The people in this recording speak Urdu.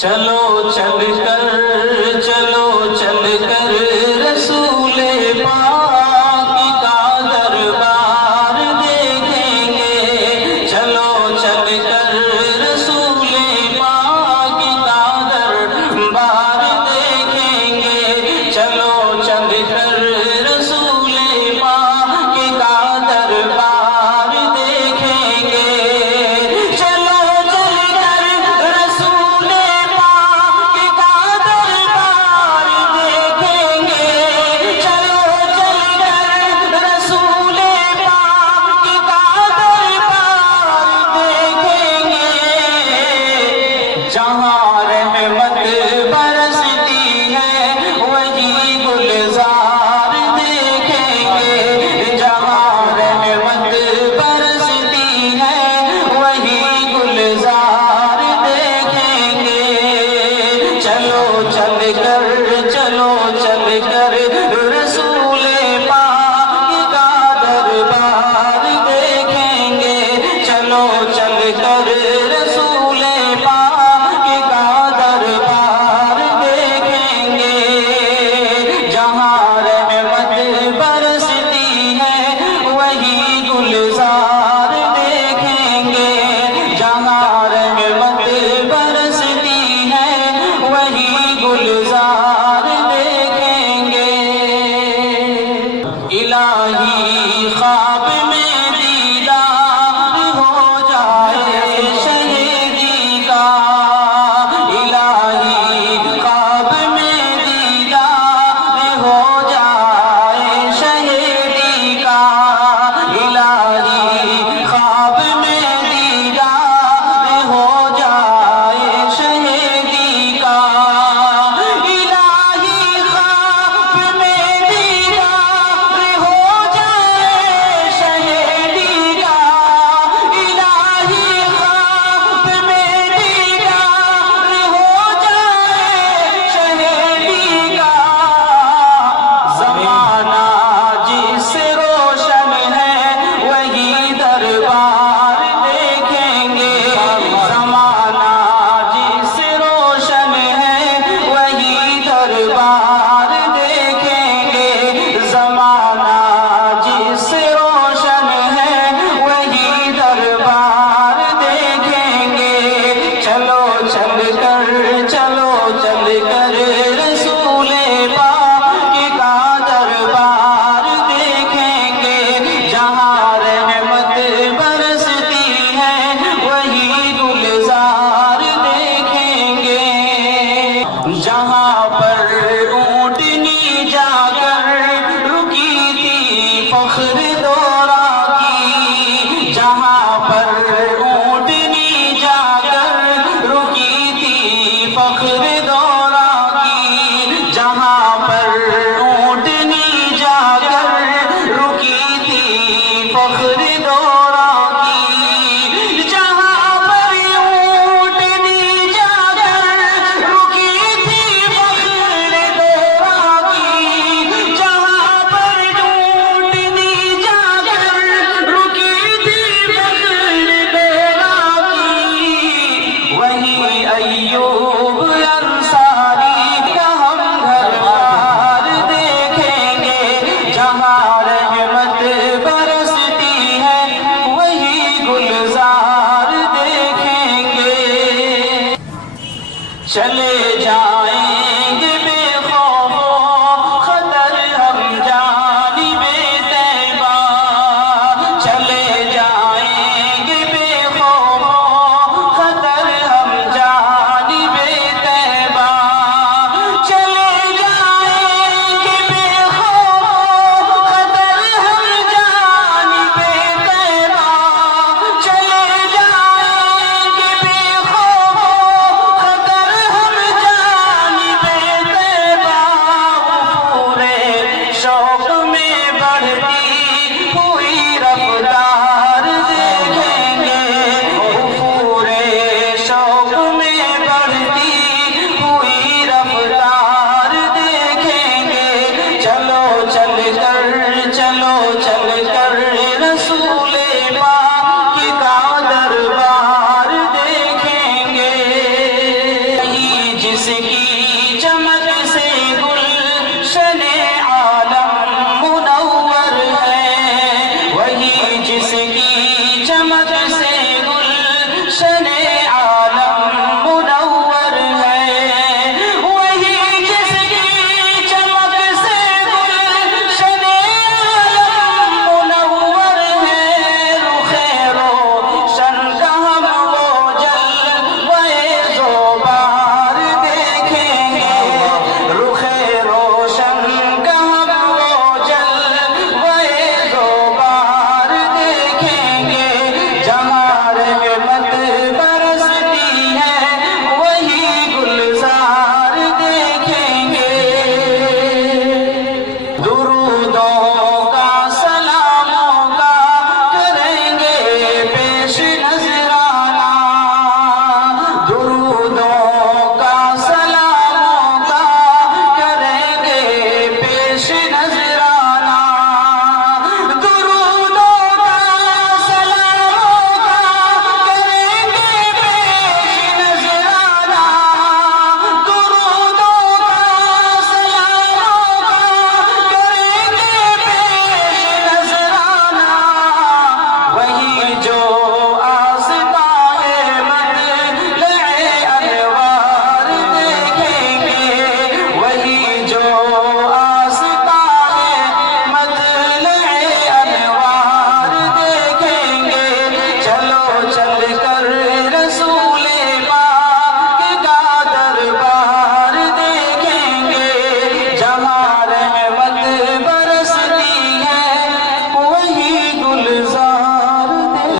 چلو چل کر رسول پاک کا دربار دیکھیں گے، چلو چل کر رسول پاک کا دربار دیکھیں گے، چلو چل کر رسول پاک کا دربار دیکھیں گے، چلو چل کر رسول پاک کا دربار دیکھیں گے، چلو چل کر رسول پاک کا دربار دیکھیں گے، جہاں رحمت برستی ہے وہی گلزار دیکھیں گے، جہاں رحمت برستی ہے وہی گلزار دیکھیں گے، چلو چل کر رسول پاک کا دربار دیکھیں گے، چلو چل کر رسول پاک کا دربار دیکھیں گے، جہاں رحمت برستی ہے وہی گلزار دیکھیں گے، جہاں رحمت برستی ہے وہی گلزار دیکھیں گے، الہی خواب میں دیدار ہو جائے شہیدی کا، الہی خواب میں دیدار ہو جائے شہیدی کا، الہی خواب میں دیدار ہو جائے شہیدی کا، الہی خواب میں دیدار ہو جائے شہیدی کا، الہی خواب میں دیدار ہو جائے شہیدی کا، زمانہ جس سے روشن ہے وہی دربار دیکھیں گے، زمانہ جس سے روشن ہے وہی دربار دیکھیں گے، زمانہ جس سے روشن ہے وہی دربار دیکھیں گے، چلو چل کر رسول پاک کا دربار دیکھیں گے، جہاں رحمت برستی ہے وہی گلزار دیکھیں گے، جہاں پر اونٹنی جا کر رکی تھی فخر دورہ کی، جہاں پر